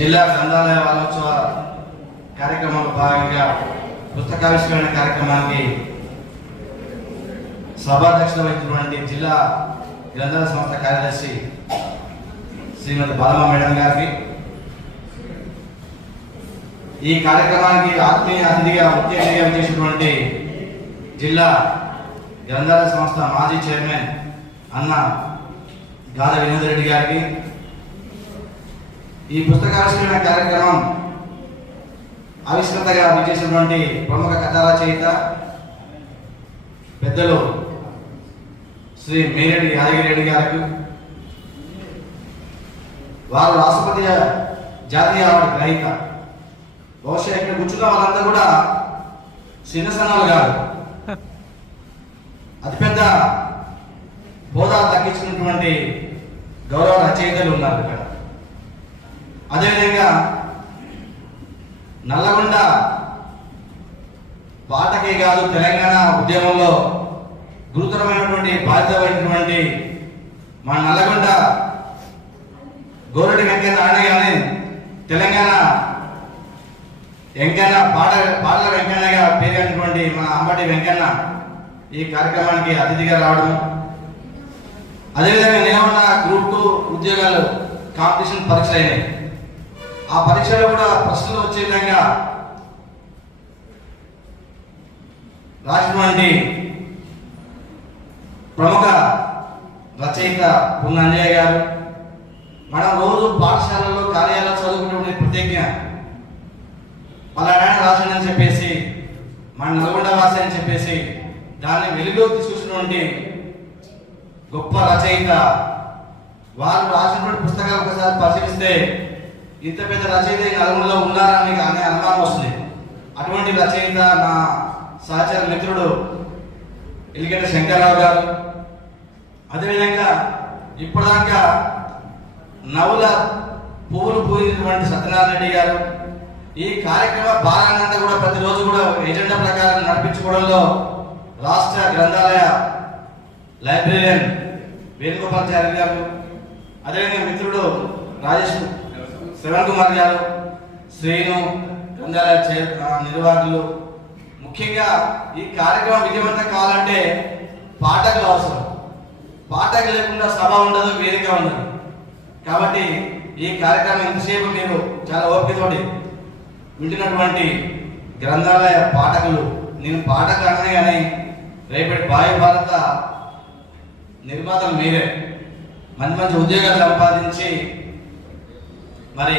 జిల్లా గ్రంథాలయ వారోత్సవ కార్యక్రమంలో భాగంగా పుస్తకావిష్కరణ కార్యక్రమానికి సభాధ్యక్షత వహించినటువంటి జిల్లా గ్రంథాలయ సంస్థ కార్యదర్శి శ్రీమతి బాలమ్మ మేడం గారికి, ఈ కార్యక్రమానికి ఆత్మీయ అతిథిగా ముఖ్య అతిథిగా విచ్చేసినటువంటి జిల్లా గ్రంథాలయ సంస్థ మాజీ చైర్మన్ అన్న గాద వినోద్ రెడ్డి గారికి, ఈ పుస్తకావిష్కరణ కార్యక్రమం ఆవిష్కర్తగా విచ్చేసినటువంటి ప్రముఖ కథా రచయిత పెద్దలు శ్రీ మేరెడ్డి యాదగిరెడ్డి గారికి, వారు రాష్ట్రపతి జాతీయ అవార్డు గ్రహీత. బహుశా ఇక్కడ కూర్చున్న వాళ్ళంతా కూడా చిన్న సన్నాలు కాదు, అతిపెద్ద హోదా తగ్గించుకున్నటువంటి గౌరవ రచయితలు ఉన్నారు ఇక్కడ. అదేవిధంగా నల్లగొండ పాటకే కాదు, తెలంగాణ ఉద్యమంలో గురుతరమైనటువంటి బాధ్యత వహించినటువంటి మా నల్లగొండ గోరెడ్డి వెంకన్న నాయనగానే తెలంగాణ వెంకన్న పాటల వెంకన్నగా పేరున్నటువంటి మన అంబటి వెంకన్న ఈ కార్యక్రమానికి అతిథిగా రావడం, అదేవిధంగా నేనున్న గ్రూప్ 2 ఉద్యోగాలు కాంపిటీషన్ పరీక్షలు అయినాయి. ఆ పరీక్షలో కూడా ప్రశ్నలు వచ్చే విధంగా రాసినటువంటి ప్రముఖ రచయిత పున్నంజయ్య గారు, మనం రోజు పాఠశాలలో కార్యాలయాలు చదువుకునే ప్రతిజ్ఞ పలానా రాశాడని చెప్పేసి, మన నల్గొండ వాసి అని చెప్పేసి దాన్ని వెలుగులోకి తీసుకొచ్చినటువంటి గొప్ప రచయిత. వారు రాసినటువంటి పుస్తకాలు ఒకసారి పరిశీలిస్తే ఇంత పెద్ద రచయిత ఈ నల్గొండలో ఉన్నారని అనే అనుమానం వస్తుంది. అటువంటి రచయిత నా సహచర మిత్రుడు ఎలిగడ్డ శంకర్రావు గారు, అదేవిధంగా ఇప్పటిదాకా నవ్వుల పువ్వులు పూజించినటువంటి సత్యనారాయణ రెడ్డి గారు, ఈ కార్యక్రమ భాగాన్నంతా కూడా ప్రతిరోజు కూడా ఎజెండా ప్రకారం నడిపించుకోవడంలో రాష్ట్ర గ్రంథాలయ లైబ్రేరియన్ వేణుగోపాలాచార్య గారు, అదేవిధంగా మిత్రుడు రాజేష్ శ్రవణ్ కుమార్ గారు, శ్రీను గ్రంథాలయ నిర్వాహకులు, ముఖ్యంగా ఈ కార్యక్రమం విజయవంతం కావాలంటే పాఠకులు అవసరం. పాఠకులు లేకుండా సభ ఉండదు, వేదిక ఉండదు. కాబట్టి ఈ కార్యక్రమం ఎంతసేపు మీరు చాలా ఓపికతోటి వింటున్నటువంటి గ్రంథాలయ పాఠకులు, నేను పాఠకులు అనగానే కానీ రేపటి భావి భారత నిర్మాతలు మీరే మంచి మంచి ఉద్యోగాలు సంపాదించి మరి